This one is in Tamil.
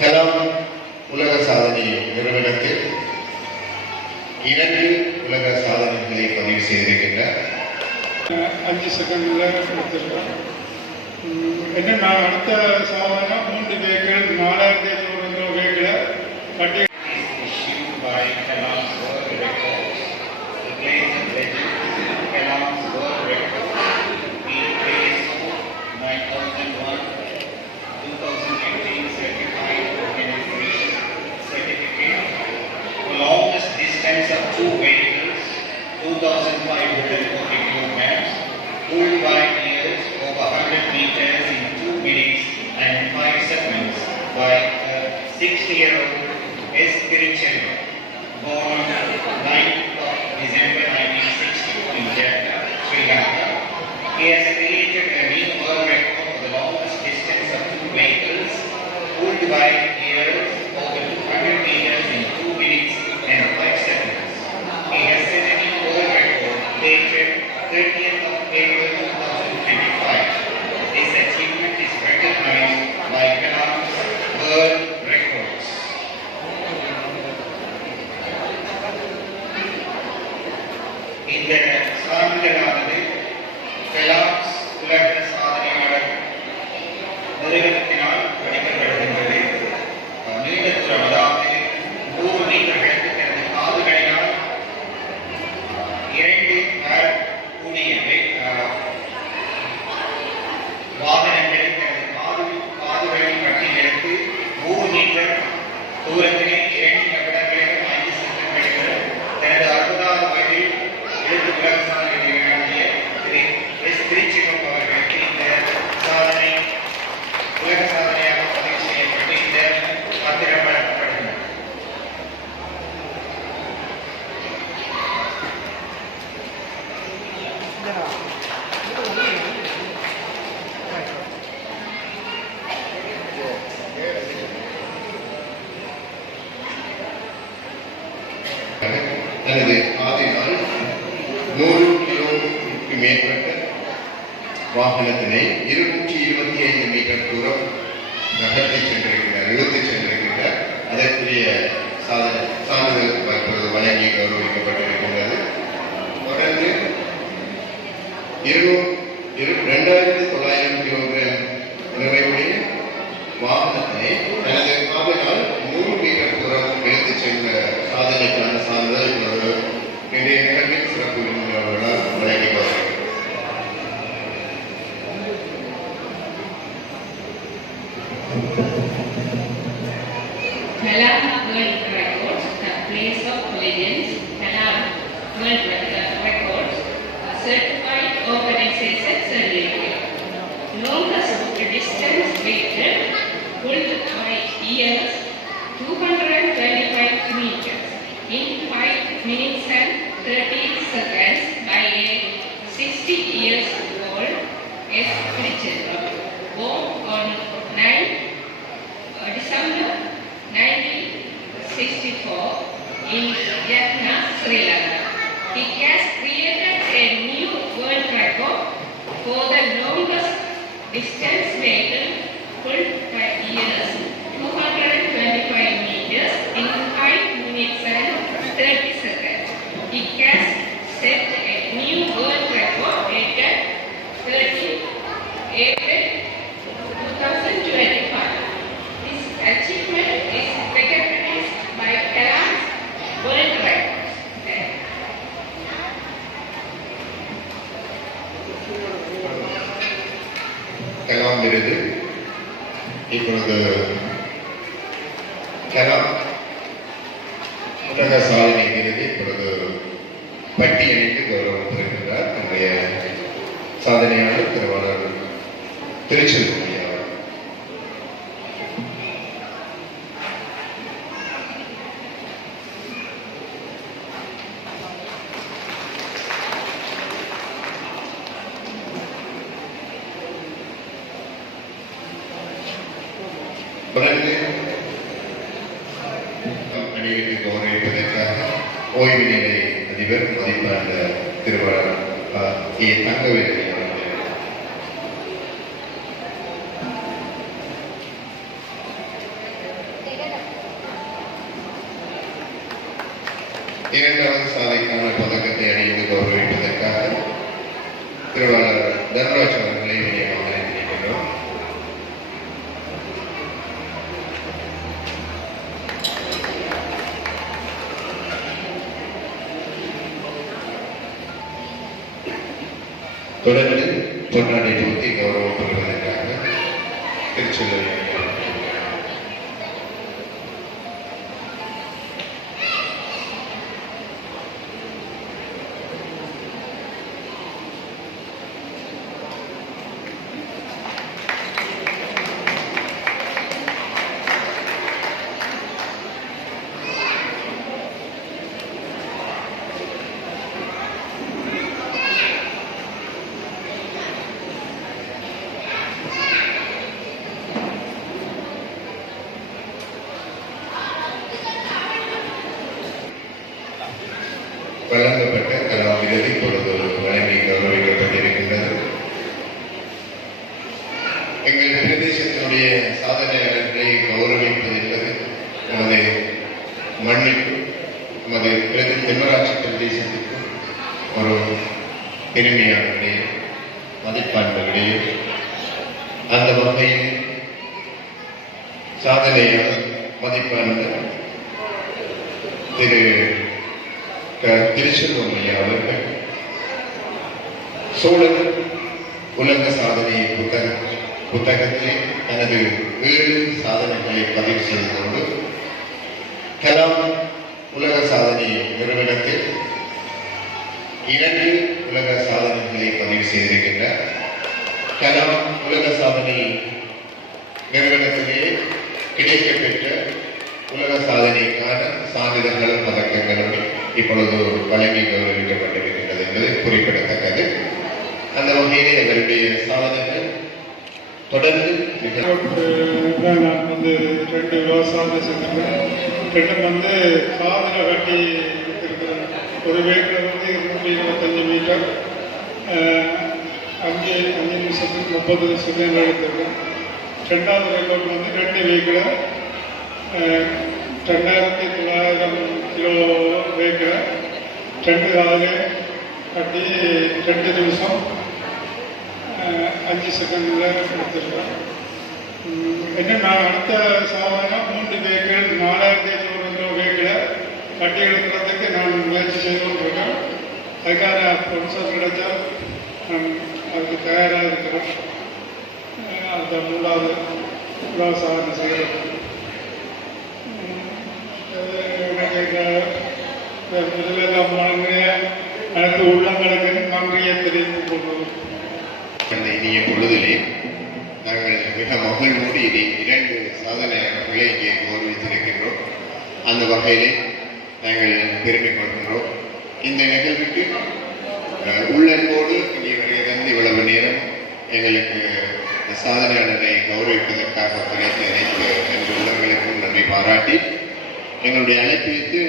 கலாம் உலக சாதனை நிறுவனத்தில் 2 உலக சாதனைகளை பதிவு செய்திருக்கின்றார். 5 செகண்ட்ல எடுத்துருக்கேன். என்னன்னா அடுத்த சாதனை 3 வேக்கள் 4700 வேக்களை கட்டி of 2 vehicles, 2,540 kilograms, pulled by gears over 100 meters in 2 minutes and 5 seconds by a 60-year-old S. Kirichelva, born on 9th of December 1960 in Jakarta, Sri Lanka. He has created a new world record for the longest distance of 2 vehicles, pulled by gears over 200 meters in 2 minutes and 5 seconds. He has set a new world record dated 30th of April 2025. This achievement is recognized by Kalam's World Records. இந்த சான்றிதழானது கலாம்ஸ் உலக சாதனையாளர் நிறுவனத்தினால் அளிக்கப்படுகின்றது. நீண்ட தூரம், அதாவது 100 மீட்டர்களுக்கு தனது காதுகளினால் 2 கூடிய வாகனங்களை தனது காதுகளை கட்டி எடுத்து 100 மீட்டர் தூரத்திலே 2 நிமிடங்களிலும் 5 செகண்ட்களிலும் தனது 60வது வயதில் எழுத்து உலக சாதனை நடத்திய திரு எஸ். திருச்சிகம் அவர்களுக்கு இந்த சாதனை உலக சாதனையாக பதிவு செய்யப்பட்டு இந்த பத்திரம் வழங்கப்படுகிறது. தனது ஆதினால் 100 கிலோவுக்கு மேற்பட்ட வாகனத்தினை 225 மீட்டர் தூரம் நகர்த்தி சென்றிருக்கிறார், இழுத்து சென்றிருக்கிறார். அதற்குரிய சான்றிதழ் வழங்கி கௌரவிக்கப்பட்டிருக்கின்றது. தொடர்ந்து 2900 கிலோகிராம் நிறைவுடைய வாகனத்தினை தனது காதலால் 100 மீட்டர் தூரம் எடுத்து சென்ற சாதனைக்கான சான்றிதழ் இன்றைய நிகழ்வில் சிறப்பு விருந்தினர்களால் வழங்கி வருகிறது. Kalam World Records, the place of legends. Kalam World Records, a certified organization certificate. Longest distance weighted, pulled by years, 225 meters in 5 minutes and 30 seconds by a 60 years old S. Kirichelva, born on 9 December 1964 in Jakarta, Sri Lanka. He has created a new world record for the longest distance vehicle pulled by years, 225 meters in 5 minutes and 30 seconds. He has set a new world record dated 30 April 2025. This achievement is recognized by Kalam's World Records. Kalam விருது இப்பொழுது கலாம் உலக சாதனை விருது இப்பொழுது பட்டியலிட்டு கௌரவம் பெறுகின்றார். நம்முடைய சாதனையாளர் திருவாளர் திருச்செல்வி அவர். தொடர்ந்து அணிவித்து கௌரவிப்பதற்காக ஓய்வு நிலை அதிபர் மதிப்பார்ந்த திருவாளர் ஏ. தங்கவேலு இரண்டாவது சாதனைக்கான பதக்கத்தை அணிந்து கௌரவிப்பதற்காக திருவாளர் தர்மராஜ் அவர்களை விநியோகம் அழைத்திருக்கின்றோம். தொடர்ந்து பொன்னாடை ஊற்றி கௌரவம் பெறுவதற்காக திருச்செல்வரை வழங்கப்பட்ட கலாம் விருது இப்பொழுது வழங்கி கௌரவிக்கப்பட்டிருக்கின்றது. எங்கள் பிரதேசத்தினுடைய சாதனையாளர்களை கௌரவிப்பது என்பது நமது மண்ணுக்கும் நமது தென்மராட்சி பிரதேசத்திற்கும் ஒரு பெருமையான விடயம், மதிப்பான விடயம். அந்த வகையில் சாதனையான மதிப்பான திரு திருச்செல்வம் ஐயா அவர்கள் சோழர் உலக சாதனை புத்தகத்திலே தனது 7 சாதனைகளை பதிவு செய்து கொண்டு கலாம் உலக சாதனை நிறுவனத்தில் 2 உலக சாதனைகளை பதிவு செய்திருக்கின்றார். கலாம் உலக சாதனை நிறுவனத்திலே கிடைக்கப்பெற்ற உலக சாதனைக்கான சான்றிதழ்களும் பதக்கங்களும் இப்பொழுது வழங்கி கௌரவிக்கப்பட்டிருக்கின்றது என்பது குறிப்பிடத்தக்கது. அந்த வகையிலே அவருடைய சாதனைகள் தொடர்ந்து நான் வந்து 2 விவசாயம் செஞ்சிருக்கேன். 2 சாதனை கட்டி இருக்கிறேன். ஒரு வேக்கில் 225 மீட்டர் 5 நிமிஷத்துக்கு 30 செகண்ட் எடுத்திருக்கேன். 2வது ரெக்கார்ட் 2 வேக்கில் 2900 கிலோ வேக்கில் 2 கால கட்டி 2 நிமிஷம் 5 செகண்டில் எடுத்துருக்கேன். நான் அடுத்த சாதனை 3 வேக்கில் 4200 கிலோ வேக்கில் கட்டி எடுக்கிறதுக்கு நான் முயற்சி செய்து கொண்டிருக்கேன். அதுக்கான ப்ரொஃபஸர் கிடைச்சால் அதுக்கு தயாராக இருக்கிறேன். அந்த 3வது சாதனை செய்கிறேன். எனக்கு உள்ளங்களுக்கு நன்றியை தெரிவித்துக் கொள்வோம். அந்த இனிய பொழுதிலே நாங்கள் மிக மகிழ்வோடு இதை 2 சாதனையாளர்களை இங்கே கௌரவித்திருக்கின்றோம். அந்த வகையிலே நாங்கள் பெருமை கொள்கின்றோம். இந்த நிகழ்வுக்கு உள்ளன்போடு இங்கே வருகை தந்து இவ்வளவு நேரம் எங்களுக்கு சாதனையாளரை கௌரவிப்பதற்காக கிடைத்த அனைத்து உள்ளங்களுக்கும் நன்றி பாராட்டி எங்களுடைய அழைப்பு வைத்து